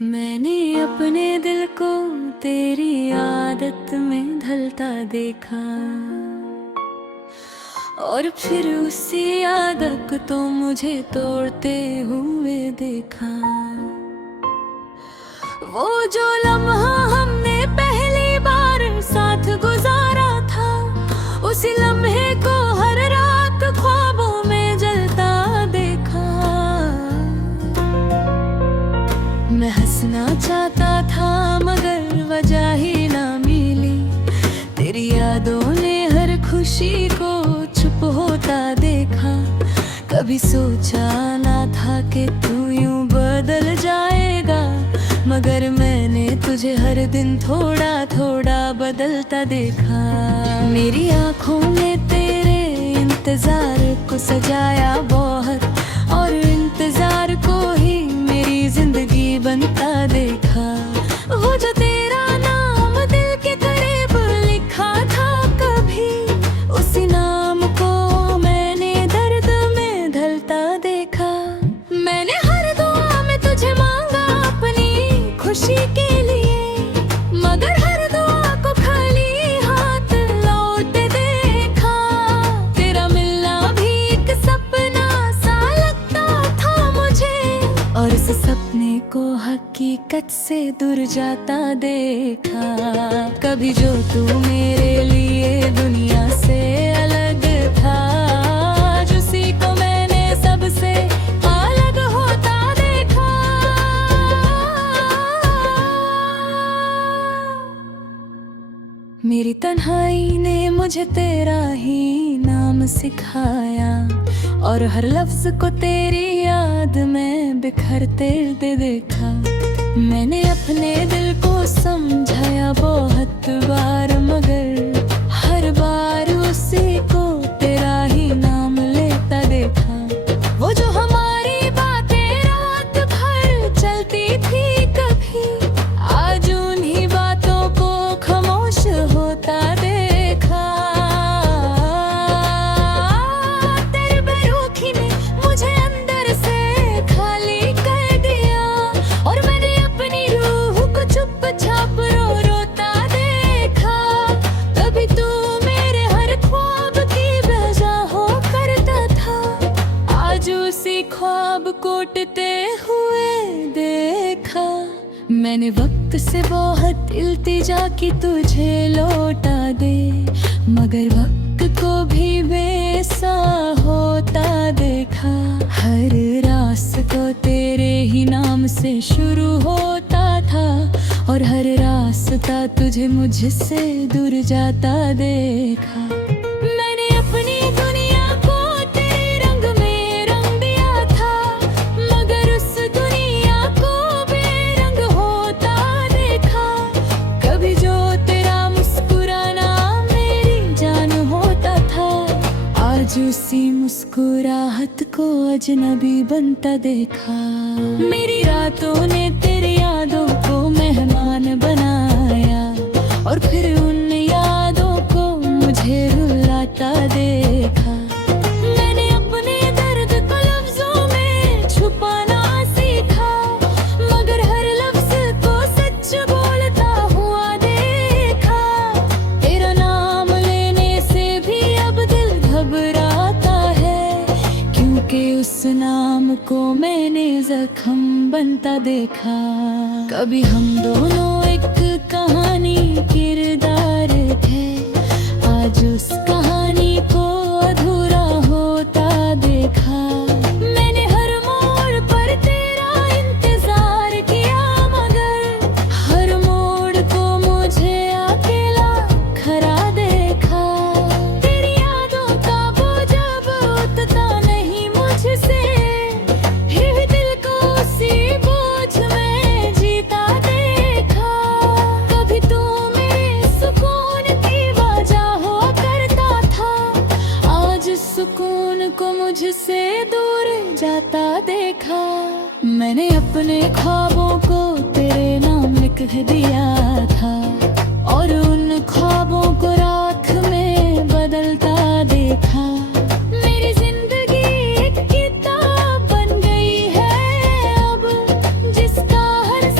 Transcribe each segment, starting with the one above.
मैंने अपने दिल को तेरी आदत में ढलता देखा और फिर उसी आदत तो मुझे तोड़ते हुए देखा। वो जो लम्हा हमने पहली बार साथ गुजारा था, उसी लम्हे को हर रात ख्वाबों में जलता देखा। मैं हंसना चाहता था मगर वजह ही ना मिली, तेरी यादों ने हर खुशी को चुप होता देखा। कभी सोचा ना था कि तू यूं बदल जाएगा, मगर मैंने तुझे हर दिन थोड़ा थोड़ा बदलता देखा। मेरी आंखों ने तेरे इंतजार को सजाया बहुत, और इंतजार को ही मेरी जिंदगी बनता देखा। वो जो तेरा नाम दिल के करीब लिखा था कभी, उसी नाम को मैंने दर्द में ढलता देखा। मैंने हर दुआ में तुझे मांगा अपनी खुशी के लिए, मगर हर दुआ को खाली हाथ लौट देखा। तेरा मिलना भी एक सपना सा लगता था मुझे, और उस सपने को हकीकत से दूर जाता देखा। कभी जो तू मेरे लिए दुनिया से अलग था, आज उसी को मैंने सबसे अलग होता देखा। मेरी तन्हाई ने मुझे तेरा ही नाम सिखाया, और हर लफ्ज को तेरी याद में बिखरते देखा। मैंने अपने दिल को समझाया बहुत बार, मगर हर बार उसी को तेरा ही नाम लेता देखा। वो जो हमारी बातें रात भर चलती थी कभी, आज उन्हीं बातों को खामोश होता देखा। तेरी बेरुखी ने मुझे अंदर से खाली कर दिया, और मैंने अपनी रूह को चुपचाप रो रोता देखा। कभी तू मेरे हर ख्वाब की वजह हो करता था, आज उसी ख्वाब को टूटते हुए देखा। मैंने वक्त से बहुत इल्तिजा की तुझे लौटा दे, मगर वक्त को भी बेसा होता देखा। हर रास्ता तेरे ही नाम से शुरू होता था, और हर रास्ता तुझे मुझसे दूर जाता देखा। मैंने अपनी दुनिया को तेरे रंग में रंग दिया था, मगर उस दुनिया को बेरंग होता देखा। कभी जो तेरा मुस्कुराना मेरी जान होता था, आज उसी मुस्कुराहट को अजनबी बनता देखा। मेरी रातों ने तेरी यादों को मेहमान बनाया, और फिर उन यादों को मुझे रुलाता देखा। मैंने अपने दर्द को लफ्जों में छुपाना सीखा, मगर हर लफ्ज को सच बोलता हुआ देखा। तेरा नाम लेने से भी अब दिल घबराता है, क्योंकि उस नाम को मैंने जख्म बनता देखा। कभी हम दोनों एक कहानी किरदार थे, आज उस कहानी को अधूरा होता देखा। मैंने हर मोड़ पर तेरा इंतजार किया, मगर हर मोड़ को मुझे अकेला खड़ा देखा। तेरी यादों का बोझ अब उठता नहीं मुझसे, फिर दिल को उसी बोझ में जीता देखा। कभी तू मेरे सुकून की वजह हो करता था, आज सुकून को मुझसे दूर जाता देखा। मैंने अपने ख्वाबों को तेरे नाम लिख दिया था, और उन ख्वाबों को राख में बदलता देखा। मेरी जिंदगी एक किताब बन गई है अब, जिसका हर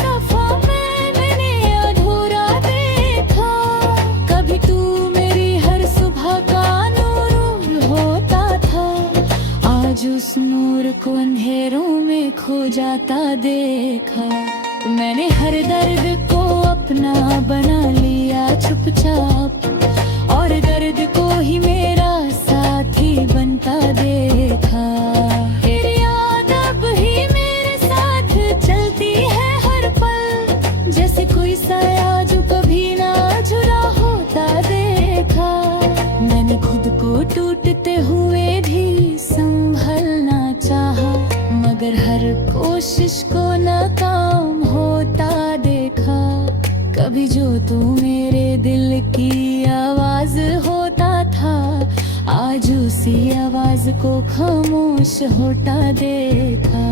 देखा। मैंने हर दर्द को अपना बना लिया चुपचाप, और दर्द को ही मेरा साथी बनता देखा। तेरी याद अब ही मेरे साथ चलती है हर पल, जैसे कोई साया जो कभी ना जुड़ा होता देखा। मैंने खुद को टूटते हुए भी संभलना चाहा, मगर हर कोशिश को नाकाम होता देखा। कभी जो तू मेरे दिल की आवाज होता था, आज उसी आवाज को खामोश होता देखा।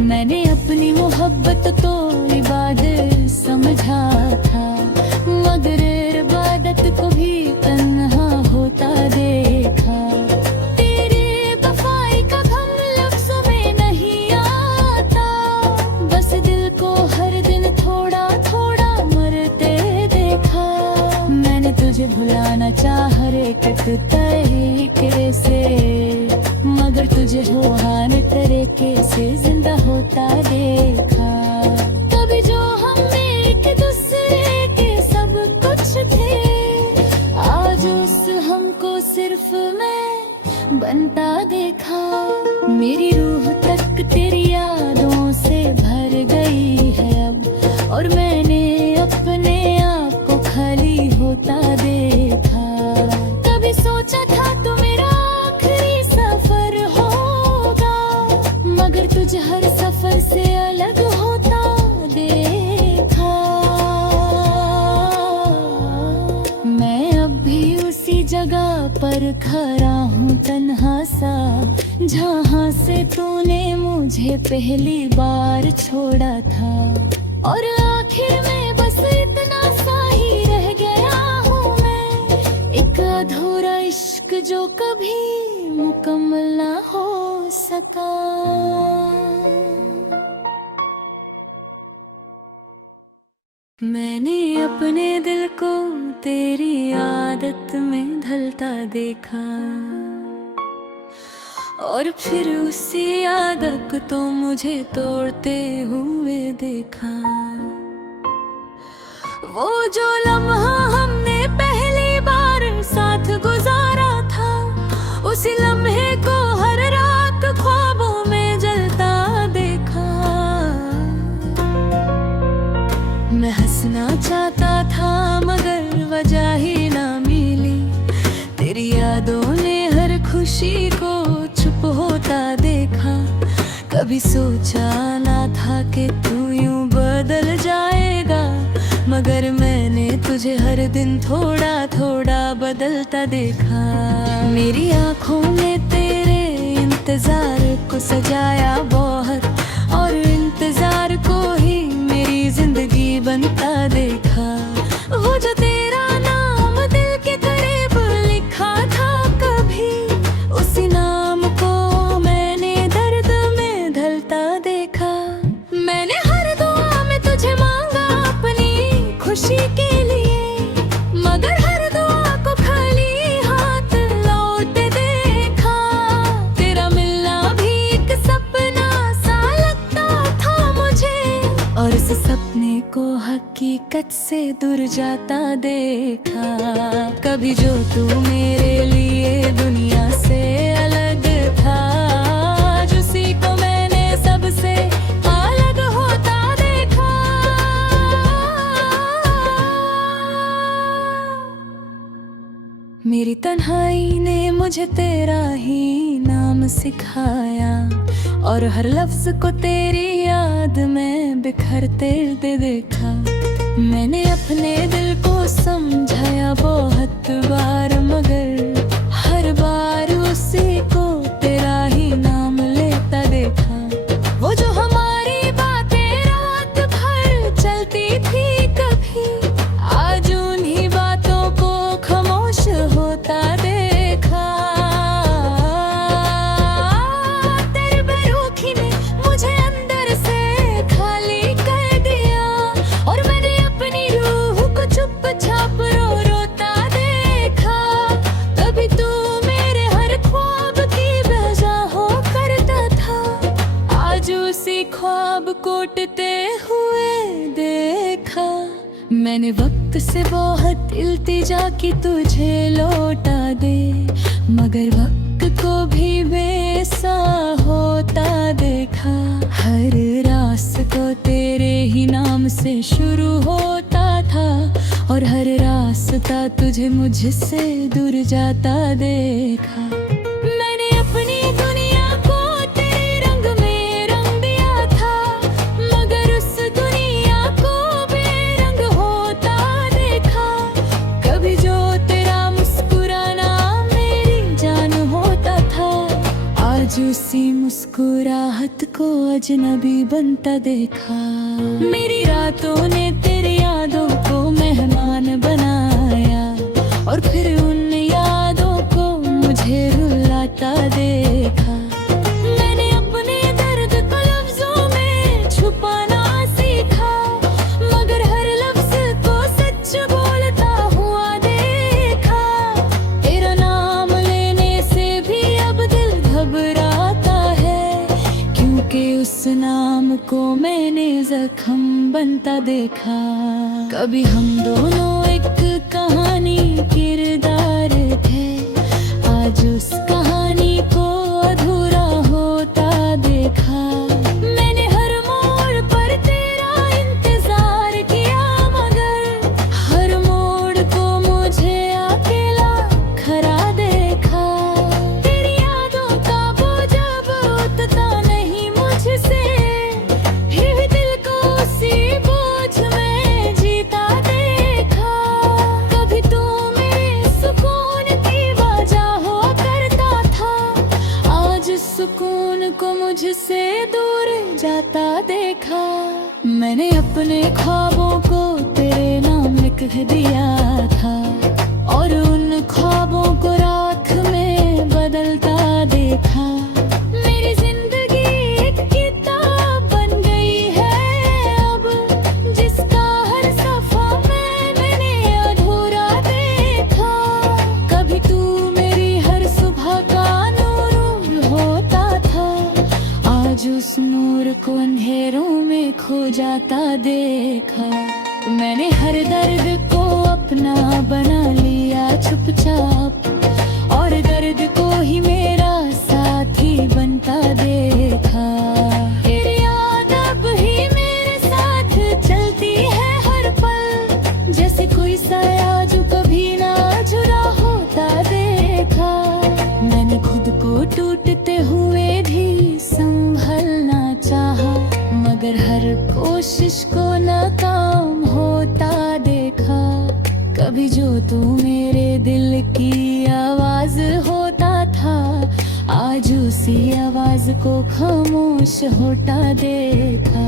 मैंने अपनी मोहब्बत तो इबादत समझा था, मगर इबादत को भी तन्हा होता देखा। तेरे वफाई का गम लफ्ज़ों में नहीं आता, बस दिल को हर दिन थोड़ा थोड़ा मरते देखा। मैंने तुझे भुलाना चाहा हर एक तरीके से, मगर तुझे रोहान तरीके से जिंदा होता देखा। कभी जो हम एक दूसरे के सब कुछ थे, आज उस हमको सिर्फ मैं बनता देखा। मेरी रूह तक तेरी यादों से भर गई है अब, और मैंने अपने आप को खाली होता देखा। कभी सोचा था तो मेरा आखिरी सफर होगा, मगर तुझे हर सफर से अलग होता देखा। मैं अब भी उसी जगह पर खड़ा हूँ तन्हा सा, जहाँ से तूने मुझे पहली बार छोड़ा था। और आखिर में बस इतना सा ही रह गया हूँ मैं, एक अधूरा इश्क जो कभी मुकम्मल ना हो सका। मैंने अपने दिल को तेरी आदत में ढलता देखा, और फिर उसी आदत को तो मुझे तोड़ते हुए देखा। वो जो लम्हा हमने पहली बार साथ गुजारा था, उसी लम्हे को हर रात ख्वाबों में जलता देखा। मैं हंसना चाहता था मगर वजह ही ना मिली, तेरी यादों ने हर खुशी को चुप होता देखा। कभी सोचा ना था कि तू यूं बदल जाएगा, मगर मैंने तुझे हर दिन थोड़ा थोड़ा बदलता देखा। मेरी आंखों ने तेरे इंतजार को सजाया बहुत, और इंतजार को ही मेरी जिंदगी बनता देखा। वो जो तेरा नाम दिल के करीब लिखा था कभी, उसी नाम को मैंने दर्द में ढलता देखा। मैंने हर दुआ में तुझे मांगा अपनी खुशी के लिए, मगर हर दुआ को खाली हाथ लौट देखा। तेरा मिलना भी एक सपना सा लगता था मुझे, और उस सपने को हकीकत से दूर जाता देखा। कभी जो तू मेरे लिए दुनिया से अलग था, आज उसी को मैंने सबसे अलग होता देखा। मेरी तन्हाई ने मुझे तेरा ही नाम सिखाया, और हर लफ्ज को तेरी याद में बिखरते देखा। मैंने अपने दिल को समझाया बहुत बार, मगर हर बार उसी को तेरा ही नाम लेता देखा। वो जो हमारी बातें रात भर चलती थी कभी, आज उन्हीं बातों को खामोश होता देखा। तेरी बेरुखी ने मुझे अंदर से खाली कर दिया, और मैंने अपनी रूह को चुपचाप रो रोता देखा। मैंने वक्त से बहुत इल्तिजा की तुझे लौटा दे, मगर वक्त को भी बेसा होता देखा। हर रास्ता तेरे ही नाम से शुरू होता था, और हर रास्ता तुझे मुझसे दूर जाता देखा। मैंने अपनी दुनिया को तेरे रंग में रंग दिया था, मगर उस दुनिया को बेरंग होता देखा। कभी जो तेरा मुस्कुराना मेरी जान होता था, आज उसी मुस्कुराहट को अजनबी बनता देखा। मेरी रातों ने तेरी यादों को मेहमान बनाया, और फिर उन यादों को मुझे रुलाता देखा। मैंने अपने दर्द को लफ्जों में छुपाना सीखा, मगर हर लफ्ज को सच बोलता हुआ देखा। तेरा नाम लेने से भी अब दिल घबराता है, क्योंकि उस नाम को मैंने जख्म बनता देखा। कभी हम दोनों एक कहानी किरदार थे, आज उस कहानी को अधूरा होता देखा। मैंने हर मोड़ पर तेरा इंतजार किया, मगर हर मोड़ को मुझे अकेला खड़ा देखा। तेरी यादों का बोझ अब उठता नहीं मुझसे, फिर दिल को उसी बोझ में जीता देखा। कभी तू मेरे सुकून की वजह हुआ करता था, आज सुकून को मुझसे दूर जाता देखा। मैंने अपने ख्वाबों को तेरे नाम लिख दिया था, और उन ख्वाबों को राख में बदलता देखा। मेरी जिंदगी एक किताब बन गई है अब, जिसका हर सफा मैंने अधूरा देखा। कभी तू मेरी हर सुबह का नूर होता था, आज उस नूर को अंधेरों में खो जाता देखा। मैंने हर दर्द को अपना बना लिया चुपचाप, और दर्द को ही मेरा साथी बनता देखा। तेरी याद अब ही मेरे साथ चलती है हर पल, जैसे कोई साया जो कभी ना जुड़ा होता देखा। मैंने खुद को टूटते हुए भी संभलना चाहा, मगर हर कोशिश को नाकाम होता देखा। कभी जो तू मेरे दिल की आवाज होता था, आज उसी आवाज को खामोश होता देखा।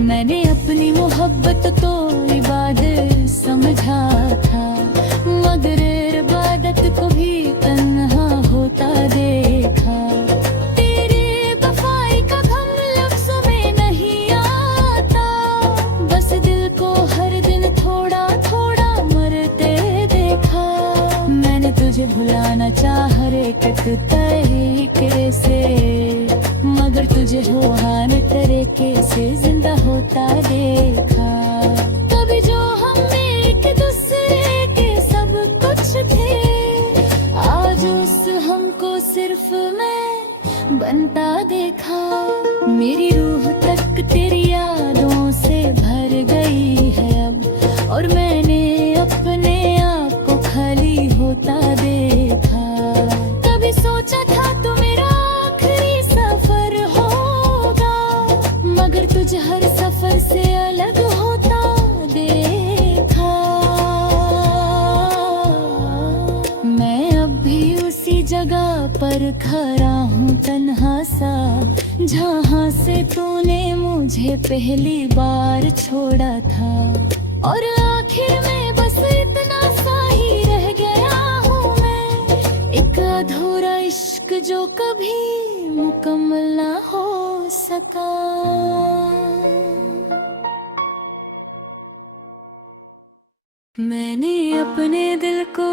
मैंने अपनी मोहब्बत तो इबादत समझा था, मगर इबादत को भी तन्हा होता देखा। तेरे वफाई का गम लफ्ज़ों में नहीं आता, बस दिल को हर दिन थोड़ा थोड़ा मरते देखा। मैंने तुझे भुलाना चाह एक तरीके से, मगर तुझे रूहान तरीके से जिंदा होता देखा। कभी जो हम एक दूसरे के सब कुछ थे, आज उस हमको सिर्फ मैं बनता देखा। मेरी रूह तक तेरी यादों से भर गई है अब, और मैंने अपने आप को खाली होता देखा। कभी सोचा था तो मेरा आखिरी सफर होगा, मगर तुझे हर सफर से अलग होता देखा। मैं अब भी उसी जगह पर खड़ा हूँ तन्हा सा, जहाँ से तूने मुझे पहली बार छोड़ा था। और आखिर में बस इतना सा ही रह गया हूँ मैं, एक अधूरा इश्क जो कभी मुकम्मल ना हो सका। मैंने अपने दिल को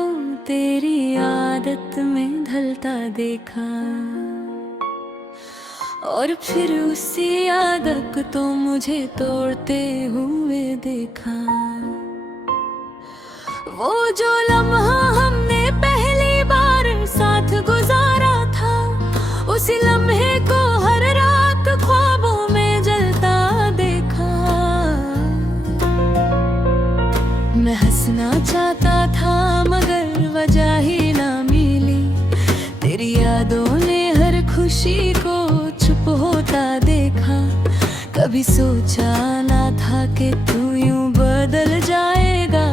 तेरी आदत में ढलता देखा, और फिर उसी आदत तो मुझे तोड़ते हुए देखा। वो जो लम्हा हमने पहली बार साथ गुजारा था, उसी लम्हे को हर रात ख्वाबों में जलता देखा। मैं हंसना चाहता था मगर वजह ही ना मिली, तेरी यादों ने हर खुशी को चुप होता देखा। कभी सोचा ना था कि तू यूं बदल जाएगा,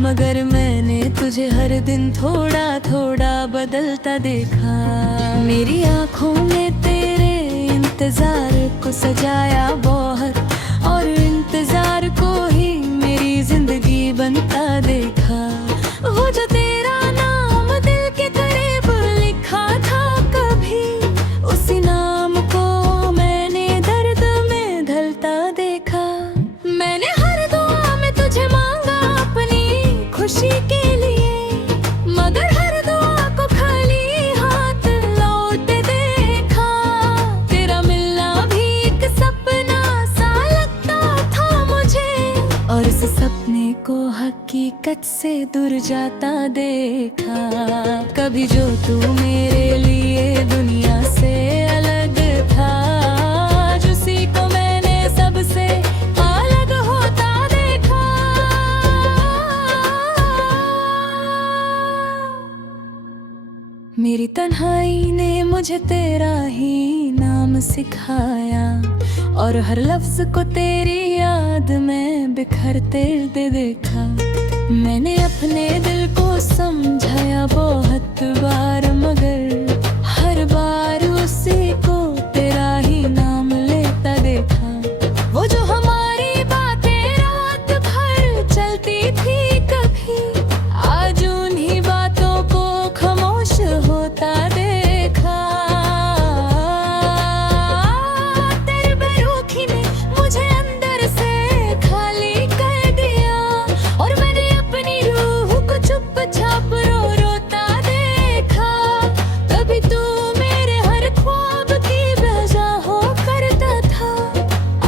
मगर मैंने तुझे हर दिन थोड़ा थोड़ा बदलता देखा। मेरी आंखों ने तेरे इंतजार को सजाया बहुत, और इंतजार को ही मेरी जिंदगी बनता देखा। वो जो तेरा नाम दिल के करीब लिखा था कभी, उसी नाम को मैंने दर्द में ढलता देखा। मैंने हर दुआ में तुझे मांगा अपनी खुशी के लिए, मगर हर दुआ को खाली हाथ लौटते देखा। तेरा मिलना भी एक सपना सा लगता था मुझे, और इस सपने को हकीकत से दूर जाता देखा। कभी जो तू मेरे लिए दुनिया से अलग था, आज उसी को मैंने सबसे अलग होता देखा। मेरी तन्हाई ने मुझे तेरा ही नाम सिखाया, और हर लफ्ज को तेरी याद में बिखरते देखा। मैंने अपने दिल को समझाया बहुत बार, मगर हर बार उसी को तेरा ही नाम लेता देखा। वो जो हमारी बातें रात भर चलती थी कभी, आज उन्हीं बातों को खामोश होता देखा। तेरी बेरुखी ने मुझे अंदर से खाली कर दिया, और मैंने अपनी रूह को चुपचाप रोता देखा। कभी तू मेरे हर ख्वाब की वजह हो करता था,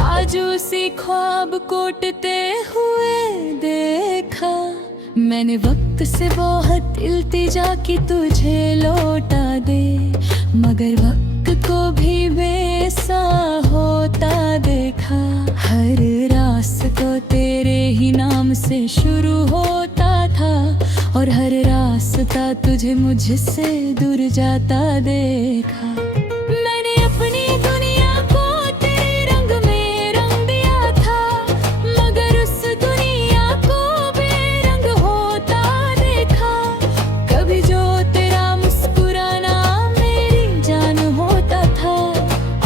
आज उसी ख्वाब कोटते हुए देखा। मैंने वक्त से बहुत इल्तिजा की तुझे लौटा दे, मगर वक्त को भी बेसा होता देखा। हर रास्ता तेरे ही नाम से शुरू होता था, और हर रास्ता तुझे मुझसे दूर जाता देखा। मैंने अपनी दुनिया को तेरे रंग में रंग दिया था, मगर उस दुनिया को बेरंग होता देखा। कभी जो तेरा मुस्कुराना मेरी जान होता था,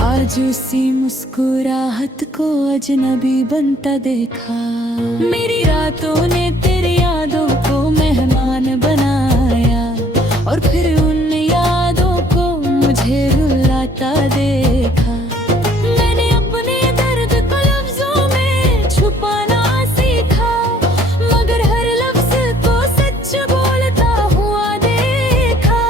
आज उसी मुस्कुराहट को अजनबी बनता देखा। मेरी रातों ने तेरी यादों को मेहमान बनाया, और फिर उन यादों को मुझे रुलाता देखा। मैंने अपने दर्द को लफ्जों में छुपाना सीखा, मगर हर लफ्ज को सच बोलता हुआ देखा।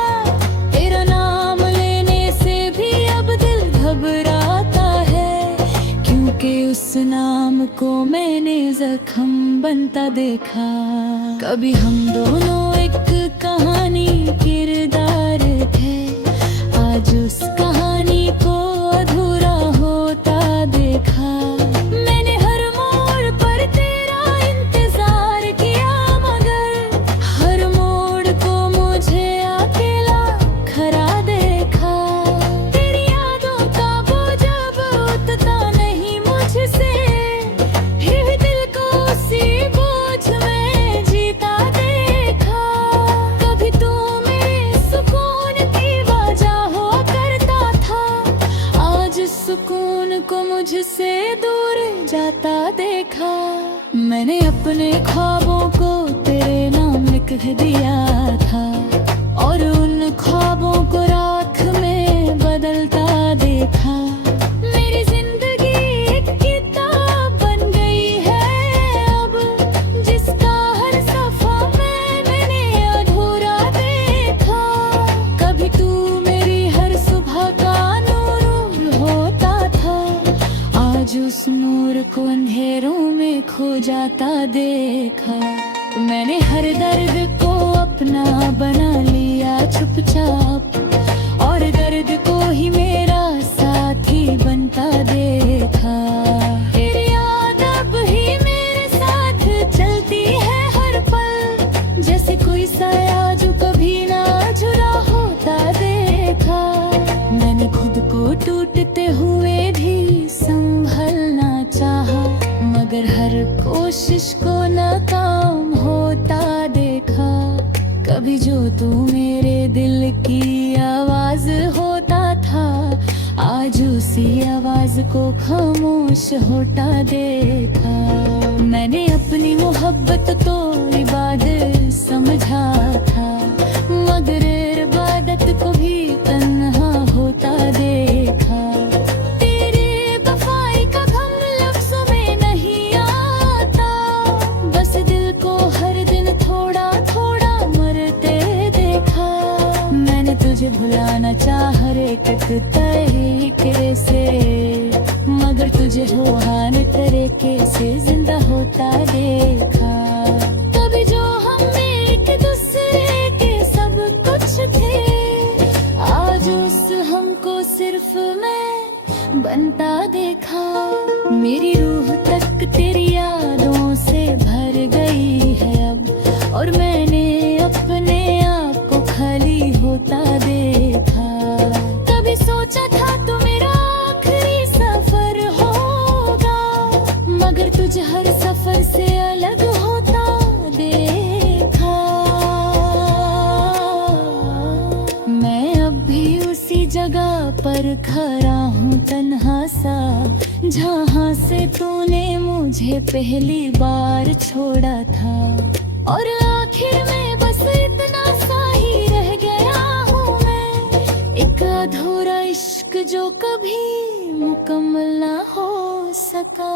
तेरा नाम लेने से भी अब दिल घबराता है, क्योंकि उस नाम को मैंने जख्म बनता देखा। कभी हम दोनों एक कहानी किरदार थे, आज उस कहानी को अधूरा होता देखा। मैंने हर मोड़ पर तेरा इंतजार किया, मगर हर मोड़ को मुझे अकेला खड़ा देखा। तेरी यादों का बोझ अब उठता नहीं मुझसे, फिर दिल को उसी बोझ में जीता देखा। कभी तू मेरे सुकून की वजह हो करता था, आज सुकून को मुझसे दूर जाता देखा। मैंने अपने ख्वाबों को तेरे नाम लिख दिया था, और उन ख्वाबों को राख में बदलता देखा। मेरी जिंदगी एक किताब बन गई है अब, जिसका हर सफा मैंने अधूरा देखा। कभी तू मेरी हर सुबह का नूर होता था, आज उस नूर को अंधेरों में खो जाता देखा। मैंने हर दर्द को अपना बना लिया चुपचाप, और दर्द को ही मेरा साथी बनता देखा। तेरी याद अब ही मेरे साथ चलती है हर पल, जैसे कोई साया जो कभी ना जुड़ा होता देखा। मैंने खुद को टूटते हुए भी संभलना चाहा, मगर हर कोशिश को नाकाम होता देखा। कभी जो तू मेरे दिल की आवाज होता था, आज उसी आवाज को खामोश होता देखा। मैंने अपनी मोहब्बत तो इबादत समझा था, मगर इबादत को भी तन्हा होता देखा। तेरे वफाई का गम लफ्ज़ों में नहीं आता, बस दिल को हर दिन थोड़ा थोड़ा मरते देखा। मैंने तुझे भुलाना चाह हर एक तरीके से, मगर तुझे रूहानी तरीके से जिंदा होता देखा। कभी जो हम एक दूसरे के सब कुछ थे, आज उस हमको सिर्फ मैं बनता देखा। मेरी रूह तक तेरी यादों से भर गई है अब, और मैंने अपने आप को खाली होता देखा। कभी सोचा था तो मेरा आखिरी सफर होगा, मगर तुझे हर सफर से अलग होता देखा। मैं अब भी उसी जगह पर खड़ा हूँ तन्हा सा, जहाँ से तूने मुझे पहली बार छोड़ा था। और आखिर में बस इतना सा ही रह गया हूँ मैं, एक अधूरा इश्क जो कभी मुकम्मल ना हो सका।